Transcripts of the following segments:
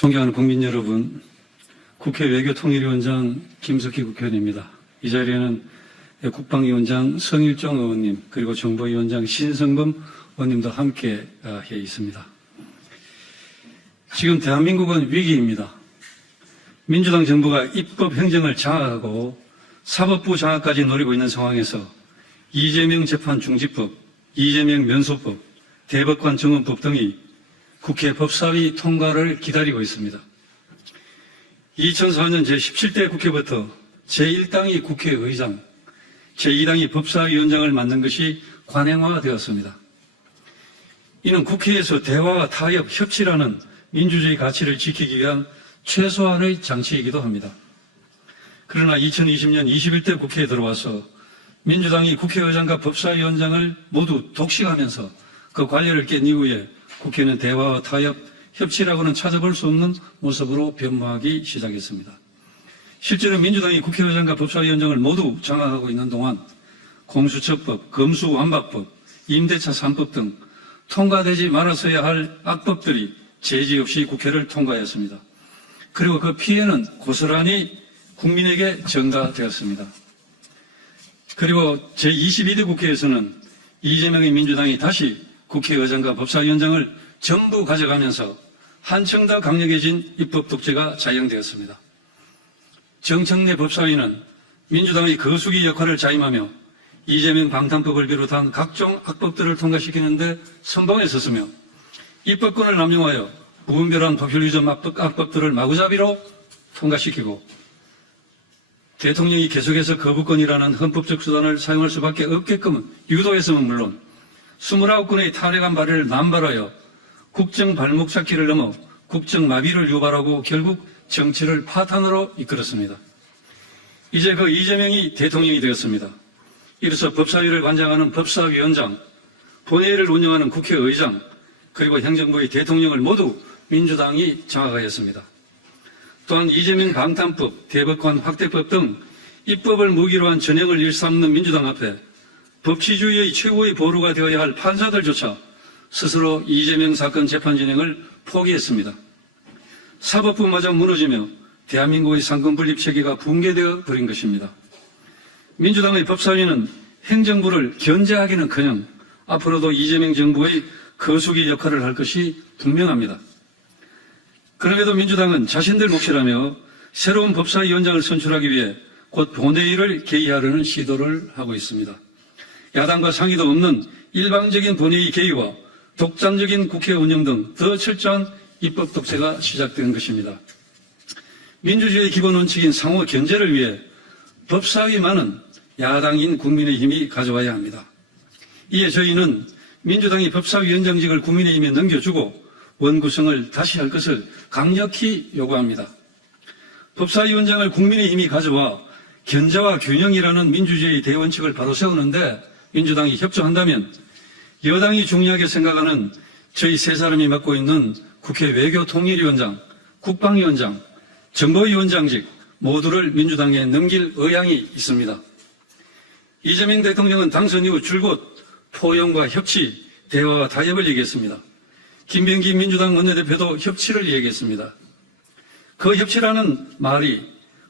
존경하는 국민 여러분, 국회 외교통일위원장 김석희 국회의원입니다. 이 자리에는 국방위원장 성일종 의원님 그리고 정보위원장 신성범 의원님도 함께 해 있습니다. 지금 대한민국은 위기입니다. 민주당 정부가 입법 행정을 장악하고 사법부 장악까지 노리고 있는 상황에서 이재명 재판 중지법, 이재명 면소법, 대법관 정원법 등이 국회 법사위 통과를 기다리고 있습니다. 2004년 제17대 국회부터 제1당이 국회의장, 제2당이 법사위원장을 맡는 것이 관행화되었습니다. 이는 국회에서 대화와 타협, 협치라는 민주주의 가치를 지키기 위한 최소한의 장치이기도 합니다. 그러나 2020년 21대 국회에 들어와서 민주당이 국회의장과 법사위원장을 모두 독식하면서 그 관리를 깬 이후에 국회는 대화와 타협, 협치라고는 찾아볼 수 없는 모습으로 변모하기 시작했습니다. 실제로 민주당이 국회의장과 법사위원장을 모두 장악하고 있는 동안 공수처법, 검수완박법, 임대차 3법 등 통과되지 말았어야 할 악법들이 제지 없이 국회를 통과했습니다. 그리고 그 피해는 고스란히 국민에게 전가되었습니다. 그리고 제22대 국회에서는 이재명의 민주당이 다시 국회의장과 법사위원장을 전부 가져가면서 한층 더 강력해진 입법 독재가 자행되었습니다. 정청래 법사위는 민주당의 거수기 역할을 자임하며 이재명 방탄법을 비롯한 각종 악법들을 통과시키는 데 선봉에 섰으며 입법권을 남용하여 무분별한 법률 위반 악법들을 마구잡이로 통과시키고 대통령이 계속해서 거부권이라는 헌법적 수단을 사용할 수밖에 없게끔 유도했으면 물론 29건의 탄핵안 발의를 남발하여 국정 발목 잡기를 넘어 국정 마비를 유발하고 결국 정치를 파탄으로 이끌었습니다. 이제 그 이재명이 대통령이 되었습니다. 이로써 법사위를 관장하는 법사위원장, 본회의를 운영하는 국회의장, 그리고 행정부의 대통령을 모두 민주당이 장악하였습니다. 또한 이재명 방탄법, 대법관 확대법 등 입법을 무기로 한 전형을 일삼는 민주당 앞에 법치주의의 최고의 보루가 되어야 할 판사들조차 스스로 이재명 사건 재판 진행을 포기했습니다. 사법부마저 무너지며 대한민국의 상권분립 체계가 붕괴되어 버린 것입니다. 민주당의 법사위는 행정부를 견제하기는커녕 앞으로도 이재명 정부의 거수기 역할을 할 것이 분명합니다. 그럼에도 민주당은 자신들 몫이라며 새로운 법사위원장을 선출하기 위해 곧 본회의를 개의하려는 시도를 하고 있습니다. 야당과 상의도 없는 일방적인 본회의 개의와 독단적인 국회 운영 등 더 철저한 입법 독재가 시작된 것입니다. 민주주의의 기본 원칙인 상호 견제를 위해 법사위만은 야당인 국민의힘이 가져와야 합니다. 이에 저희는 민주당이 법사위원장직을 국민의힘에 넘겨주고 원구성을 다시 할 것을 강력히 요구합니다. 법사위원장을 국민의힘이 가져와 견제와 균형이라는 민주주의의 대원칙을 바로 세우는데 민주당이 협조한다면 여당이 중요하게 생각하는 저희 세 사람이 맡고 있는 국회 외교통일위원장, 국방위원장, 정보위원장직 모두를 민주당에 넘길 의향이 있습니다. 이재명 대통령은 당선 이후 줄곧 포용과 협치, 대화와 타협을 얘기했습니다. 김병기 민주당 원내대표도 협치를 얘기했습니다. 그 협치라는 말이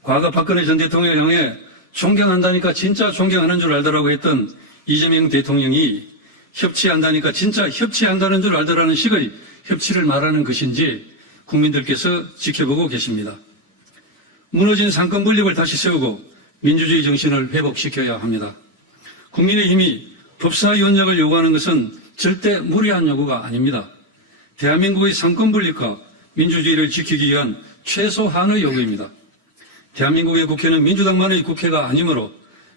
과거 박근혜 전 대통령을 향해 존경한다니까 진짜 존경하는 줄 알더라고 했던 이재명 대통령이 협치한다니까 진짜 협치한다는 줄 알더라는 식의 협치를 말하는 것인지 국민들께서 지켜보고 계십니다. 무너진 상권 분립을 다시 세우고 민주주의 정신을 회복시켜야 합니다. 국민의힘이 법사위원장을 요구하는 것은 절대 무리한 요구가 아닙니다. 대한민국의 상권 분립과 민주주의를 지키기 위한 최소한의 요구입니다. 대한민국의 국회는 민주당만의 국회가 아니므로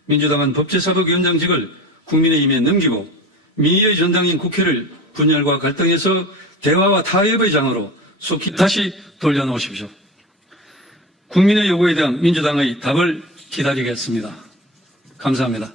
민주당은 법제사법위원장직을 국민의힘에 넘기고 민의의 전당인 국회를 분열과 갈등에서 대화와 타협의 장으로 속히 다시 돌려놓으십시오. 국민의 요구에 대한 민주당의 답을 기다리겠습니다. 감사합니다.